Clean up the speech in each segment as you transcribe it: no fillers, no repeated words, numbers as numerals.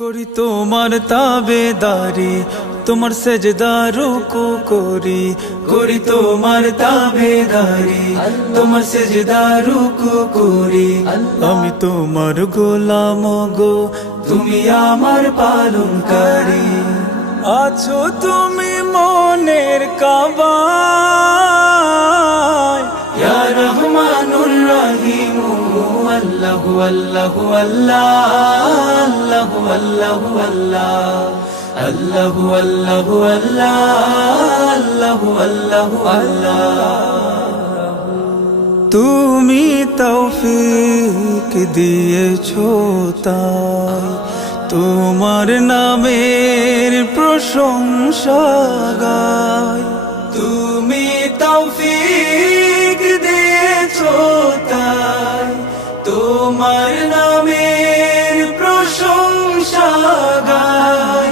করি তোমার তাবেদারি, তোমার সেজদা রুকু করি। করি তোমার তাবেদারি, তোমার সেজদা রুকু করি। আমি তোমার গোলাম গো, তুমি আমার পালনকারী। আছো তুমি মনের কাবায়, ইয়া রহমানুর রহিম। আল্লাহু আল্লাহু আল্লাহ, আল্লাহু আল্লাহু আল্লাহ, আল্লাহু আল্লাহু আল্লাহ, আল্লাহু আল্লাহু আল্লাহ। তুমি তৌফিক দিয়েছো তাই তোমার নামের প্রশংসা গাই। তুমি তৌফিক দিয়েছো তাই তোমার নামের প্রশংসা গাই।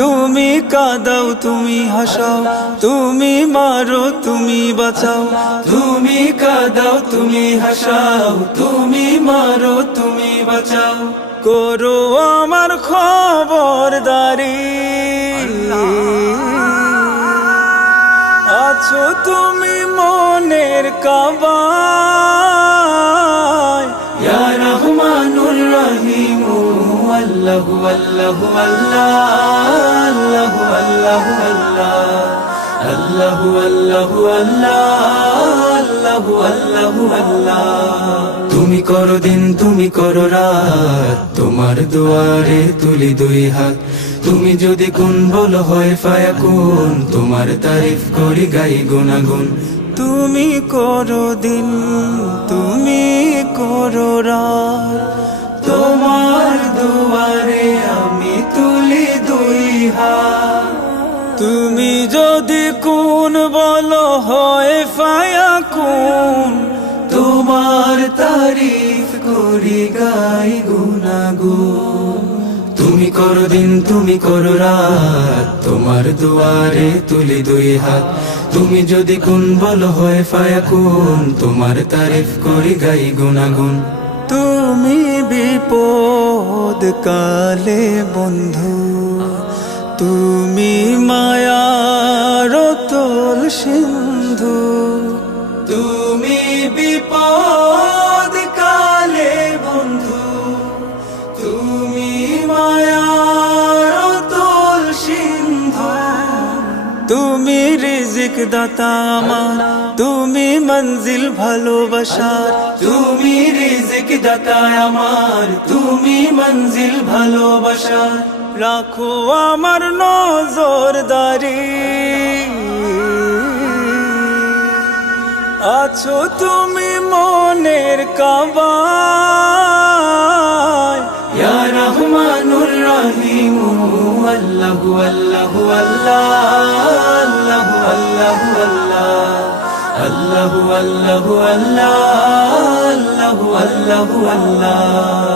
তুমি কাঁদাও, তুমি হাসাও, তুমি মারো, তুমি বাঁচাও। তুমি কাঁদাও, তুমি হাসাও, তুমি মারো, তুমি বাঁচাও। করো আমার খবরদারি, আছো তুমি মনের কাবায়, ইয়া রহমানুর রহিম। আল্লাহু আল্লাহু আল্লাহ, আল্লাহু আল্লাহু আল্লাহ, আল্লাহু আল্লাহু আল্লাহ, আল্লাহু আল্লাহু আল্লাহ। তুমি করো দিন, তুমি করো রাত, তোমার দুয়ারে তুলি দুই হাত। তুমি যদি কোন বলো হয় ফায়াকুন, তোমার তারিফ করি গাই গুনাগুন। তুমি করো দিন, তুমি করো রাত, তোমার দুয়ারে আমি তুলি দুই হাত। তুমি যদি কোন বলো হয় ফায়াকুন, তোমার তারিফ করি গাই গুনাগুন। তুমি করো দিন, তুমি করো রাত, তোমার দুয়ারে তুলি দুই হাত। তুমি যদি কোন বলো হয় ফায়াকুন, তোমার তারিফ করি গাই গুনাগুন। তুমি বিপদ কালে বন্ধু, তুমি মায়ার অতল সিন্ধু। তুমি বিপদ কালে বন্ধু, তুমি মায়ার অতল সিন্ধু। তুমি রিজিক দাতা আমার, তুমি মঞ্জিল ভালোবাসার। তুমি রিজিক দাতা আমার, তুমি মঞ্জিল ভালোবাসার। রাখো আমার নজরদারি, আছো তুমি মনের কাবায়, ইয়া রহমানুর রহিম। আল্লাহু আল্লাহু আল্লাহ, আল্লাহু আল্লাহু আল্লাহ, আল্লাহু আল্লাহু আল্লাহ, আল্লাহু আল্লাহু আল্লাহ।